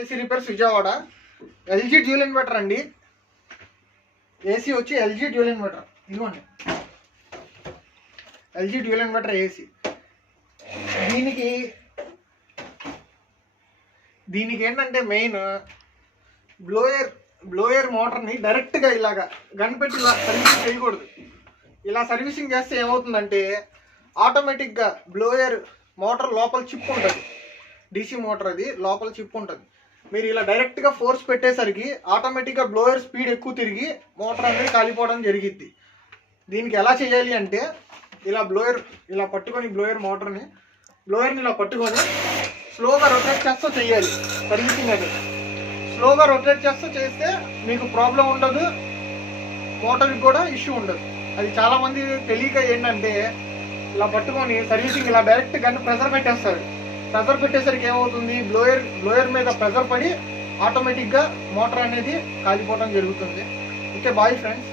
AC repairs Vijayawada. LG dual inverter అండి. AC వచ్చి LG dual inverter. ఇదిగోండి ఎల్జీ డ్యూల్ ఇన్వర్టర్ ఏసీ. దీనికి ఏంటంటే మెయిన్ బ్లోయర్ మోటార్ని డైరెక్ట్గా ఇలాగా గన్ పెట్టి ఇలా సర్వీసింగ్ చేయకూడదు. ఇలా సర్వీసింగ్ చేస్తే ఏమవుతుందంటే ఆటోమేటిక్గా బ్లోయర్ మోటార్ లోపల చిప్ ఉంటుంది. డీసీ మోటార్ అది లోపల చిప్ ఉంటుంది. మీరు ఇలా డైరెక్ట్గా ఫోర్స్ పెట్టేసరికి ఆటోమేటిక్గా బ్లోయర్ స్పీడ్ ఎక్కువ తిరిగి మోటార్ అనేది కాలిపోవడం జరిగిద్ది. దీనికి ఎలా చేయాలి అంటే ఇలా పట్టుకొని బ్లోయర్ని ఇలా పట్టుకొని స్లోగా రొటేట్ చేస్తూ చేయాలి. సర్వీసింగ్ అది స్లోగా రొటేట్ చేస్తూ చేస్తే మీకు ప్రాబ్లం ఉండదు, మోటార్కి కూడా ఇష్యూ ఉండదు. అది చాలామంది తెలియక ఏంటంటే ఇలా పట్టుకొని సర్వీసింగ్ ఇలా డైరెక్ట్ గన్ ప్రెజర్ పెట్టేస్తారు. ప్రెజర్ పెట్టేసరికి ఏమవుతుంది, బ్లోయర్ మీద ప్రెజర్ పడి ఆటోమేటిక్గా మోటార్ అనేది కాలిపోవడం జరుగుతుంది. Okay, bye friends.